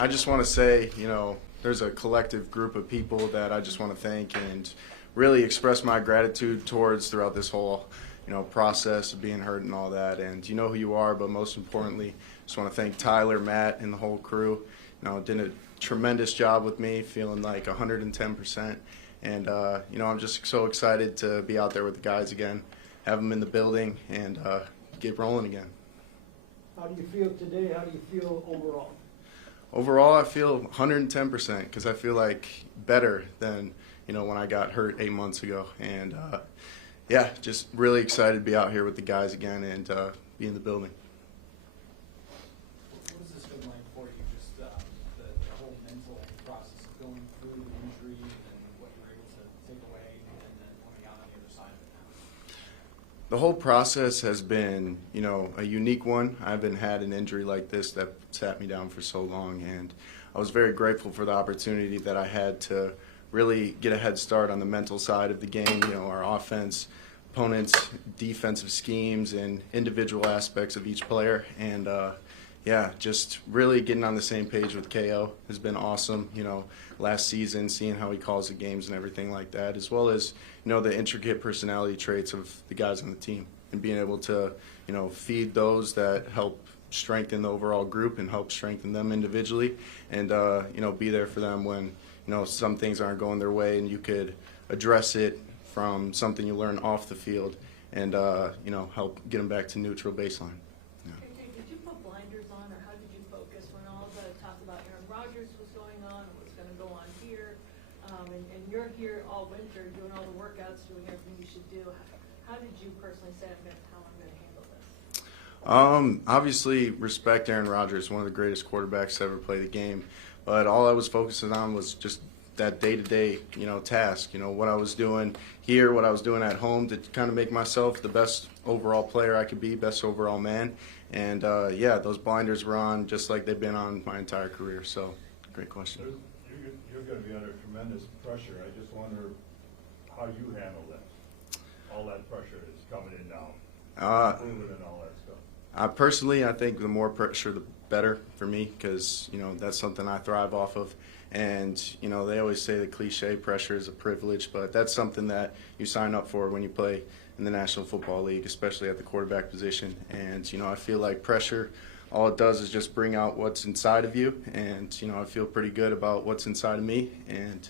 I just want to say, there's a collective group of people that I just want to thank and really express my gratitude towards throughout this whole, process of being hurt and all that. And you know who you are, but most importantly, just want to thank Tyler, Matt, and the whole crew. Did a tremendous job with me, feeling like 110%. And, I'm just so excited to be out there with the guys again, have them in the building, and get rolling again. How do you feel today? How do you feel overall? Overall, I feel 110% because I feel like better than, when I got hurt 8 months ago. And, just really excited to be out here with the guys again and be in the building. What has this been like for you, just the whole mental process of going through the injury and what you were able to take away and then coming out on the other side of it now? The whole process has been, a unique one. I haven't had an injury like this that sat me down for so long, and I was very grateful for the opportunity that I had to really get a head start on the mental side of the game, our offense, opponents' defensive schemes, and individual aspects of each player. And, just really getting on the same page with KO has been awesome. Last season, seeing how he calls the games and everything like that, as well as, the intricate personality traits of the guys on the team and being able to, feed those that help strengthen the overall group and help strengthen them individually and, be there for them when, some things aren't going their way, and you could address it from something you learn off the field and, help get them back to neutral baseline. Yeah. J.J, did you put blinders on, or how did you focus when all the talk about Aaron Rodgers was going on and what's going to go on here? And you're here all winter doing all the workouts, doing everything you should do. How did you personally say how I'm going to handle this? Obviously, respect Aaron Rodgers, one of the greatest quarterbacks to ever play the game. But all I was focusing on was just that day-to-day, task. What I was doing here, what I was doing at home to kind of make myself the best overall player I could be, best overall man. And, those blinders were on just like they've been on my entire career. So, great question. You're going to be under tremendous pressure. I just wonder how you handle that. All that pressure is coming in now. And all that stuff. Personally, I think the more pressure, the better for me, because that's something I thrive off of. And they always say the cliche, pressure is a privilege, but that's something that you sign up for when you play in the National Football League, especially at the quarterback position. And I feel like pressure, all it does is just bring out what's inside of you. And I feel pretty good about what's inside of me. And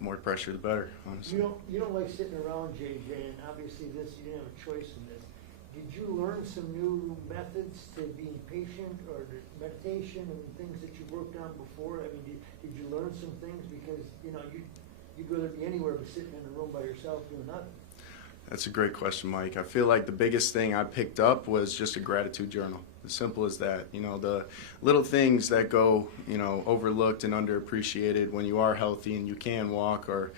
more pressure, the better, honestly. You don't like sitting around, J.J., and obviously you didn't have a choice in this. Did you learn some new methods to being patient or meditation and things that you worked on before? I mean, did you learn some things? Because, you'd rather be anywhere but sitting in a room by yourself doing nothing. That's a great question, Mike. I feel like the biggest thing I picked up was just a gratitude journal. As simple as that. The little things that go, overlooked and underappreciated when you are healthy and you can walk, or,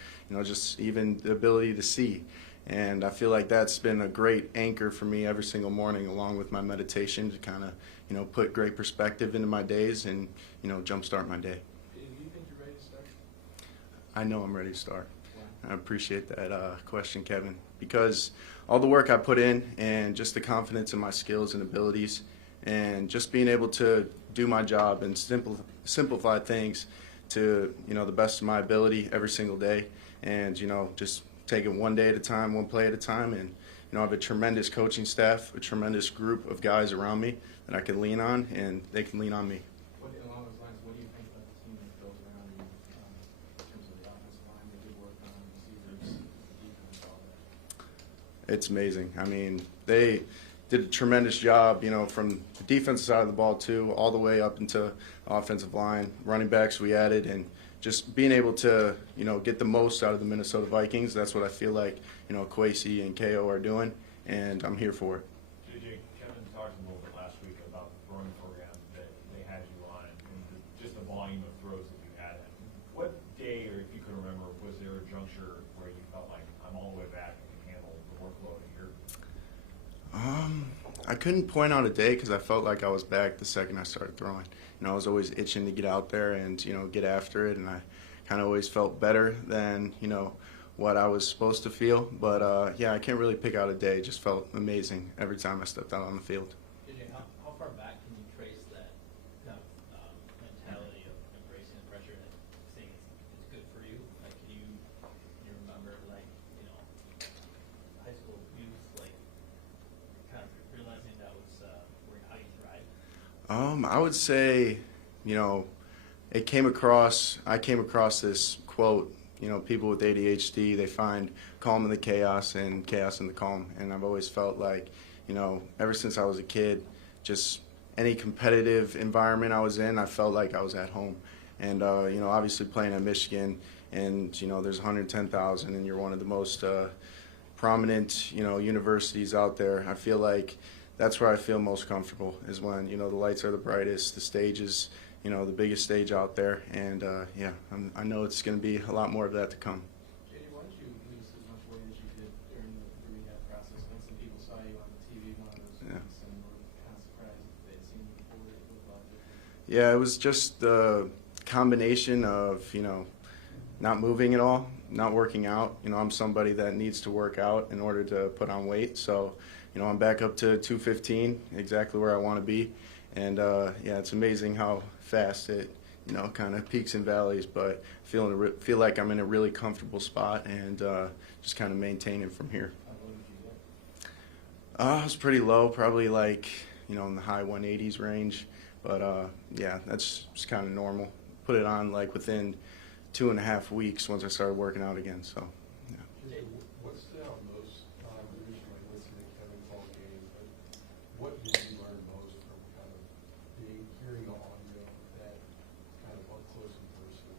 just even the ability to see. And I feel like that's been a great anchor for me every single morning, along with my meditation, to kind of, put great perspective into my days and, jumpstart my day. Do you think you're ready to start? I know I'm ready to start. Wow. I appreciate that question, Kevin, because all the work I put in and just the confidence in my skills and abilities and just being able to do my job and simplify things to, the best of my ability every single day, and, just take it one day at a time, one play at a time. And, I have a tremendous coaching staff, a tremendous group of guys around me that I can lean on, and they can lean on me. Along those lines, what do you think about the team that built around you in terms of the offensive line they did work on, receivers, defense, all that? It's amazing. I mean, they did a tremendous job, from the defensive side of the ball too, all the way up into offensive line, running backs we added, and just being able to, get the most out of the Minnesota Vikings. That's what I feel like, Kwesi and KO are doing, and I'm here for it. J.J., Kevin talked a little bit last week about the throwing program that they had you on and just the volume of throws that you had. What day, or if you can remember, was there a juncture where you felt like, I'm all the way back and can handle the workload here? I couldn't point out a day because I felt like I was back the second I started throwing. I was always itching to get out there and, get after it, and I kind of always felt better than, what I was supposed to feel. But, I can't really pick out a day. It just felt amazing every time I stepped out on the field. JJ, how far back can you trace that kind of mentality of I would say, you know, I came across this quote, you know, people with ADHD, they find calm in the chaos and chaos in the calm. And I've always felt like, you know, ever since I was a kid, just any competitive environment I was in, I felt like I was at home. And, you know, obviously playing at Michigan, and, you know, there's 110,000 and you're one of the most prominent, you know, universities out there. I feel like that's where I feel most comfortable, is when, you know, the lights are the brightest, the stage is, you know, the biggest stage out there, and yeah, I know it's going to be a lot more of that to come. JJ, why did you lose as much weight as you did during the rehab process? When some people saw you on the TV one of those weeks and were kind of surprised that they'd seen you before, it looked a lot different. Yeah, it was just the combination of, you know, not moving at all, not working out. You know, I'm somebody that needs to work out in order to put on weight, so, you know, I'm back up to 215, exactly where I want to be. And, yeah, it's amazing how fast it, you know, kind of peaks and valleys, but feel like I'm in a really comfortable spot, and just kind of maintaining from here. How low did you get? I was pretty low, probably like, you know, in the high 180s range. But, yeah, that's just kind of normal. Put it on, like, within 2.5 weeks once I started working out again, so, yeah. What stood out most, originally listening to Kevin call games, but what did you learn most from kind of hearing the audio of that kind of up close and personal?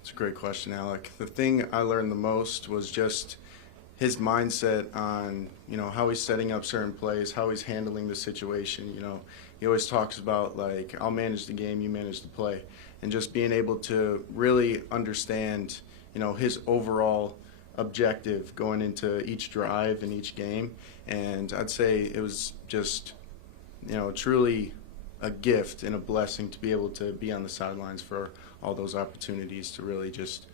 It's a great question, Alec. The thing I learned the most was just his mindset on, you know, how he's setting up certain plays, how he's handling the situation. You know, he always talks about, like, I'll manage the game, you manage the play. And just being able to really understand, you know, his overall objective going into each drive and each game. And I'd say it was just, you know, truly a gift and a blessing to be able to be on the sidelines for all those opportunities to really just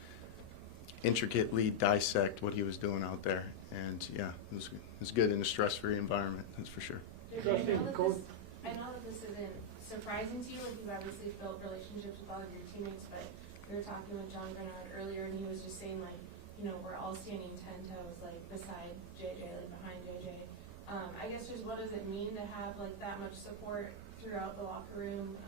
intricately dissect what he was doing out there. And, yeah, it was good in a stress-free environment, that's for sure. I know that this isn't surprising to you, like you've obviously built relationships with all of your teammates, but we were talking with John Bernard earlier, and he was just saying, like, you know, we're all standing 10 toes, like, beside JJ, like, behind JJ. I guess just what does it mean to have, like, that much support throughout the locker room,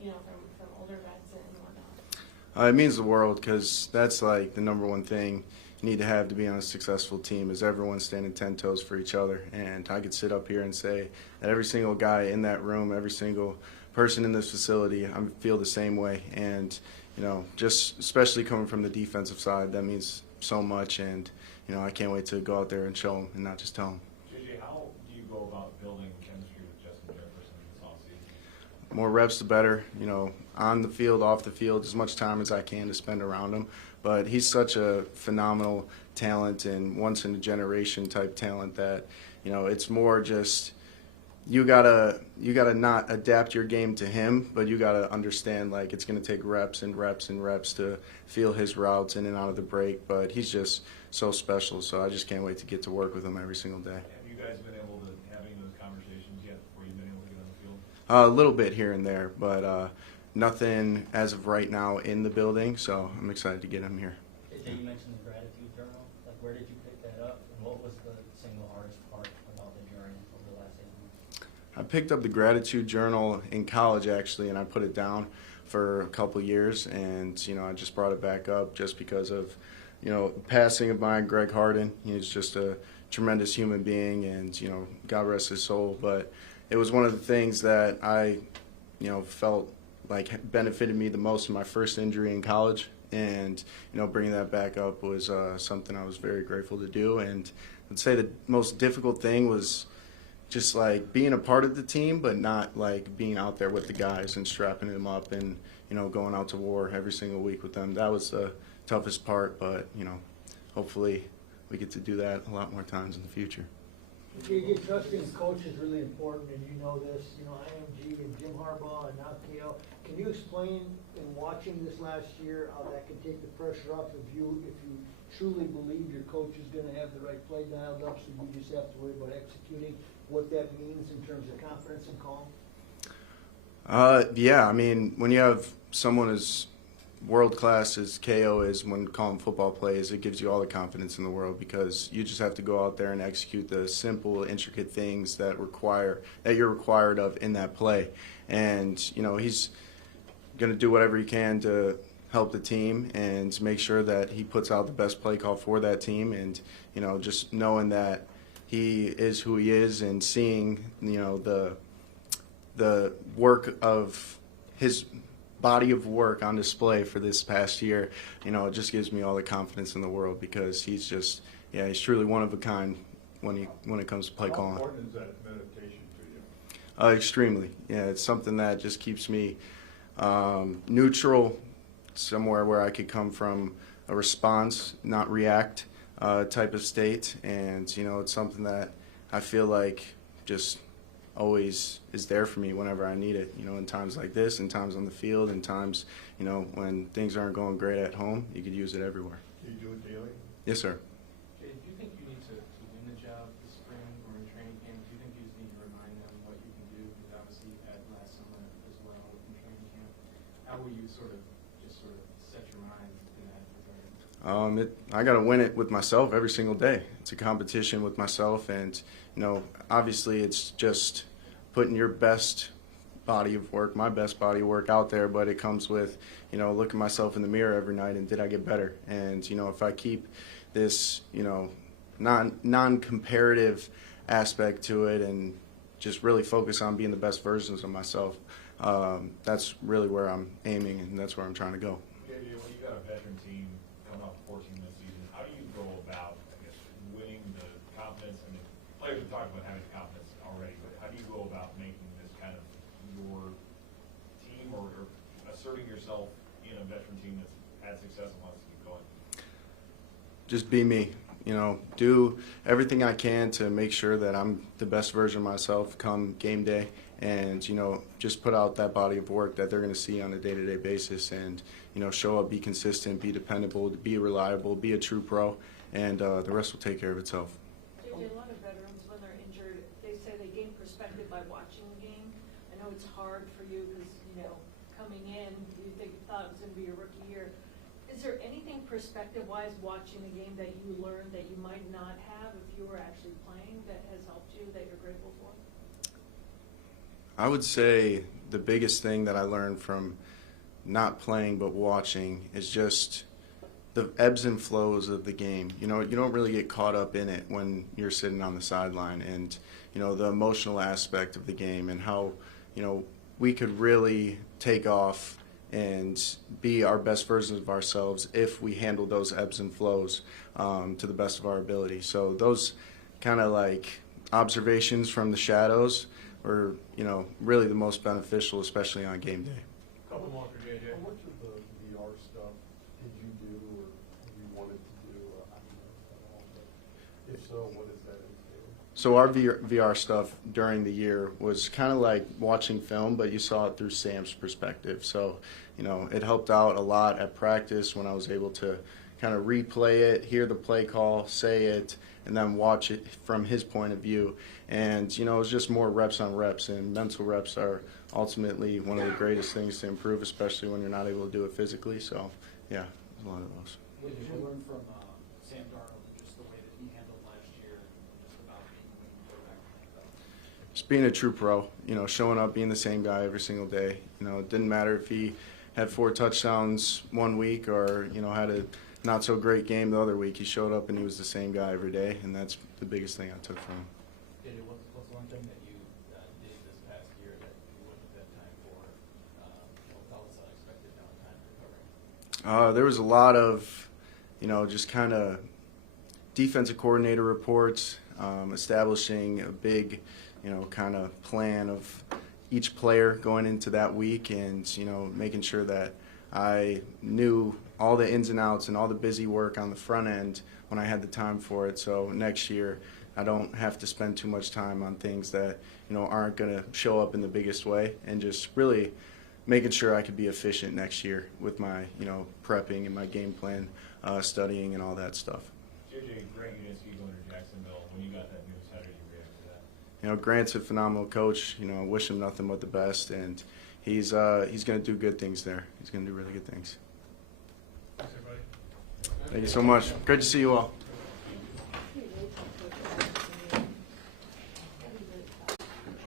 you know, from older vets and whatnot? It means the world, because that's, like, the number one thing you need to have to be on a successful team, is everyone standing 10 toes for each other. And I could sit up here and say that every single guy in that room, every single person in this facility, I feel the same way. And, you know, just especially coming from the defensive side, that means so much. And, you know, I can't wait to go out there and show them and not just tell them. JJ, how do you go about building chemistry with Justin Jefferson this offseason? More reps, the better. You know, on the field, off the field, as much time as I can to spend around him. But he's such a phenomenal talent and once-in-a-generation type talent that, you know, it's more just you gotta not adapt your game to him, but you gotta understand, like, it's gonna take reps and reps and reps to feel his routes in and out of the break. But he's just so special, so I just can't wait to get to work with him every single day. Have you guys been able to have any of those conversations yet before you've been able to get on the field? A little bit here and there, but nothing as of right now in the building, so I'm excited to get him here. JJ, you mentioned the gratitude journal. Like, where did you pick that up, and what was the single hardest part about the journey over the last 8 months? I picked up the gratitude journal in college, actually, and I put it down for a couple years, and, you know, I just brought it back up just because of, you know, passing of mine, Greg Harden. He's just a tremendous human being, and, you know, God rest his soul. But it was one of the things that I, you know, felt like benefited me the most in my first injury in college, and, you know, bringing that back up was something I was very grateful to do. And I'd say the most difficult thing was just, like, being a part of the team, but not, like, being out there with the guys and strapping them up and, you know, going out to war every single week with them. That was the toughest part, but, you know, hopefully we get to do that a lot more times in the future. JJ, trusting the coach is really important, and you know this. You know, IMG and Jim Harbaugh and now KO. Can you explain, in watching this last year, how that can take the pressure off of you if you truly believe your coach is going to have the right play dialed up, so you just have to worry about executing, what that means in terms of confidence and calm? Yeah, I mean, when you have someone as world class as KO is when calling football plays, it gives you all the confidence in the world because you just have to go out there and execute the simple, intricate things that you're required of in that play. And he's going to do whatever he can to help the team and make sure that he puts out the best play call for that team. And just knowing that he is who he is and seeing the work of his body of work on display for this past year, it just gives me all the confidence in the world because he's truly one of a kind when it comes to play calling. How important is that meditation to you? Extremely. Yeah, it's something that just keeps me neutral, somewhere where I could come from a response, not react type of state. And, it's something that I feel like just always is there for me whenever I need it, in times like this, in times on the field, in times, when things aren't going great at home, you could use it everywhere. Do you do it daily? Yes, sir. Jay, do you think you need to win the job this spring or in training camp? Do you think you just need to remind them what you can do? Because obviously you had last summer as well in training camp. How will you sort of set your mind in that regard? I got to win it with myself every single day. It's a competition with myself, and obviously it's just putting your best body of work, my best body of work out there, but it comes with, looking myself in the mirror every night and did I get better? And, if I keep this, non-comparative aspect to it and just really focus on being the best versions of myself, that's really where I'm aiming and that's where I'm trying to go. J.J., when you got a veteran team coming off 14 this season, how do you go about, winning the confidence? I mean, players have talked about having confidence already, but how do you go about making this kind of your team or asserting yourself in a veteran team that's had success and wants to keep going? Just be me, do everything I can to make sure that I'm the best version of myself come game day and, just put out that body of work that they're going to see on a day-to-day basis and, show up, be consistent, be dependable, be reliable, be a true pro, and the rest will take care of itself. JJ, a lot of veterans, when they're injured, they say they gain perspective by watching the game. I know it's hard for you because, coming in, you thought it was going to be your rookie year. Is there anything perspective-wise watching the game that you learned that you might not have if you were actually playing that has helped you, that you're grateful for? I would say the biggest thing that I learned from not playing but watching is just the ebbs and flows of the game. You don't really get caught up in it when you're sitting on the sideline, and the emotional aspect of the game and how we could really take off and be our best versions of ourselves if we handle those ebbs and flows to the best of our ability. So those kind of like observations from the shadows were really the most beneficial, especially on game day. Couple more for J.J. How much of the VR stuff did you do or you wanted to do? I don't know at all, but if so, what does that entail? So our VR stuff during the year was kind of like watching film, but you saw it through Sam's perspective. So, it helped out a lot at practice when I was able to kind of replay it, hear the play call, say it, and then watch it from his point of view. And, it was just more reps on reps, and mental reps are ultimately one of the greatest things to improve, especially when you're not able to do it physically. So, yeah, there's a lot of those. What did you learn from Sam Darnold, just the way that he handled last year, just about being a winning quarterback? Just being a true pro, showing up, being the same guy every single day. It didn't matter if he had 4 touchdowns one week or, had a not so great game the other week. He showed up and he was the same guy every day, and that's the biggest thing I took from him. JJ, what's one thing that you did this past year that you wouldn't have had time for? Tell us unexpected downtime recovering. There was a lot of, just kind of defensive coordinator reports, establishing a big, kind of plan of each player going into that week and, making sure that I knew all the ins and outs and all the busy work on the front end when I had the time for it. So next year I don't have to spend too much time on things that, aren't going to show up in the biggest way, and just really making sure I could be efficient next year with my, prepping and my game plan, studying and all that stuff. J.J., Grant Udinsky going to Jacksonville. When you got that news, how did you react to that? Grant's a phenomenal coach. I wish him nothing but the best, and he's going to do good things there. He's going to do really good things. Thank you so much. Great to see you all.